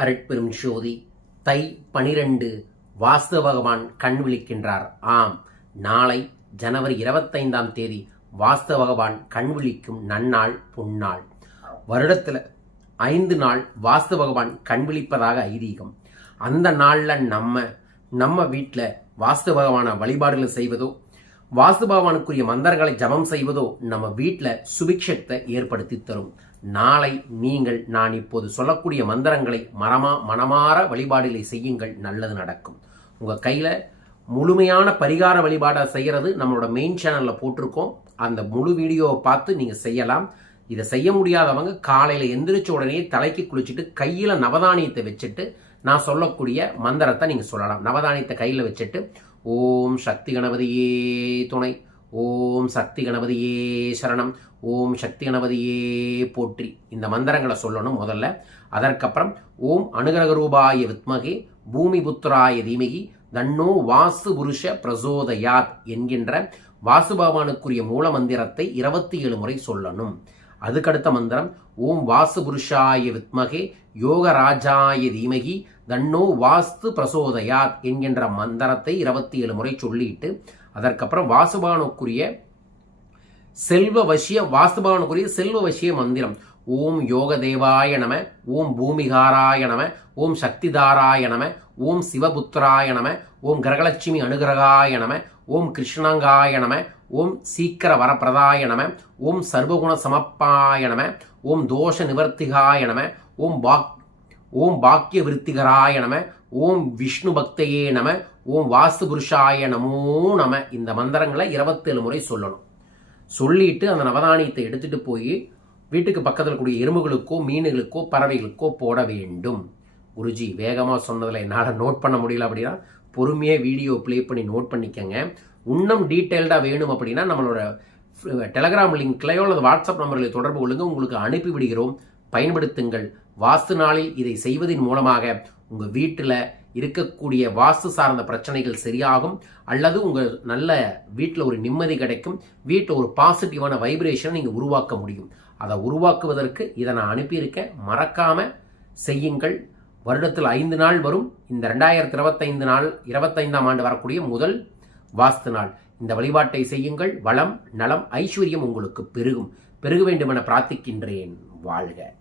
அருட்பெரும் ஜோதி தை பனிரெண்டு வாஸ்து பகவான் கண் விழிக்கின்றார். ஆம் நாளை ஜனவரி இருபத்தைந்தாம் தேதி வாஸ்து பகவான் கண் விழிக்கும் நன்னாள் பொன்னாள். வருடத்தில் ஐந்து நாள் வாஸ்து பகவான் கண் விழிப்பதாக ஐதீகம். அந்த நாளில் நம்ம நம்ம வீட்டில் வாஸ்து பகவான வழிபாடுகள் செய்வதோ வாஸ்து பகவானுக்குரிய மந்திரங்களை ஜபம் செய்வதோ நம்ம வீட்டில் சுபிக்ஷத்தை ஏற்படுத்தி தரும். நாளை நீங்கள் நான் இப்போது சொல்லக்கூடிய மந்திரங்களை மரமா மனமாற வழிபாடுகளை செய்யுங்கள் நல்லது நடக்கும். உங்கள் கையில் முழுமையான பரிகார வழிபாடை செய்கிறது நம்மளோட மெயின் சேனலில் போட்டிருக்கோம். அந்த முழு வீடியோவை பார்த்து நீங்கள் செய்யலாம். இதை செய்ய முடியாதவங்க காலையில் எந்திரிச்ச உடனே தலைக்கு குளிச்சுட்டு கையில் நவதானியத்தை வச்சுட்டு நான் சொல்லக்கூடிய மந்திரத்தை நீங்கள் சொல்லலாம். நவதானியத்தை கையில் வச்சுட்டு ஓம் சக்தி கணபதியே துணை. ஓம் சக்தி கணபதியே சரணம். ஓம் சக்தி கணபதியே போற்றி. இந்த மந்திரங்களை சொல்லணும் முதல்ல. அதற்கப்புறம் ஓம் அனுகிரக ரூபாய வித்மகே பூமி புத்திராய தீமகி தன்னோ வாசு புருஷ பிரசோதயாத் என்கின்ற வாசு பகவானுக்குரிய மூல மந்திரத்தை இருபத்தி ஏழு முறை சொல்லணும். அதுக்கடுத்த மந்திரம் ஓம் வாசு புருஷாய வித்மகே யோகராஜாய தீமகி தன்னோ வாஸ்து பிரசோதயாத் என்கின்ற மந்திரத்தை இருபத்தி ஏழு முறை சொல்லிட்டு அதற்கப்புறம் வாசுபானுக்குரிய செல்வ வசிய வாசுபானுக்குரிய செல்வ வசிய மந்திரம். ஓம் யோக தேவாய நம ஓம் பூமிகாராய நம ஓம் சக்திதாராய நம ஓம் சிவபுத்திராய நம ஓம் கிரகலட்சுமி அனுகிரகாய நம ஓம் கிருஷ்ணங்காய நம ஓம் சீக்கிர வரப்பிரதாய நம ஓம் சர்வகுண சமப்பாய நம ஓம் தோஷ நிவர்த்திகாய நம ஓம் பாக் ஓம் பாக்கிய விருத்திகராய நம ஓம் விஷ்ணு பக்தையே நம ஓம் வாஸ்து புருஷாய நமோ நம. இந்த மந்திரங்களை இருபத்தேழு முறை சொல்லணும். சொல்லிட்டு அந்த நவதானியத்தை எடுத்துட்டு போய் வீட்டுக்கு பக்கத்தில் கூடிய எறும்புகளுக்கோ மீன்களுக்கோ பறவைகளுக்கோ போட வேண்டும். குருஜி வேகமாக சொன்னதில் என்னால் நோட் பண்ண முடியல அப்படின்னா பொறுமையாக வீடியோ ப்ளே பண்ணி நோட் பண்ணிக்கங்க. இன்னும் டீட்டெயில்டாக வேணும் அப்படின்னா நம்மளோட டெலகிராம் லிங்க்லையோ அல்லது வாட்ஸ்அப் நம்பர்களை தொடர்பு கொள்ளுங்க. உங்களுக்கு அனுப்பி விடுகிறோம். பயன்படுத்துங்கள். வாஸ்து நாளில் இதை செய்வதன் மூலமாக உங்கள் வீட்டில் இருக்கக்கூடிய வாஸ்து சார்ந்த பிரச்சனைகள் சரியாகும் அல்லது உங்கள் நல்ல வீட்டில் ஒரு நிம்மதி கிடைக்கும் வீட்டில் ஒரு பாசிட்டிவான வைப்ரேஷனை நீங்கள் உருவாக்க முடியும். அதை உருவாக்குவதற்கு இதை நான் அனுப்பியிருக்கேன். மறக்காமல் செய்யுங்கள். வருடத்தில் ஐந்து நாள் வரும். இந்த ரெண்டாயிரத்தி இருபத்தைந்து நாள் இருபத்தைந்தாம் ஆண்டு வரக்கூடிய முதல் வாஸ்து நாள். இந்த வழிபாட்டை செய்யுங்கள். வளம் நலம் ஐஸ்வர்யம் உங்களுக்கு பெருகும். பெருக வேண்டும் என பிரார்த்திக்கின்றேன். வாழ்க.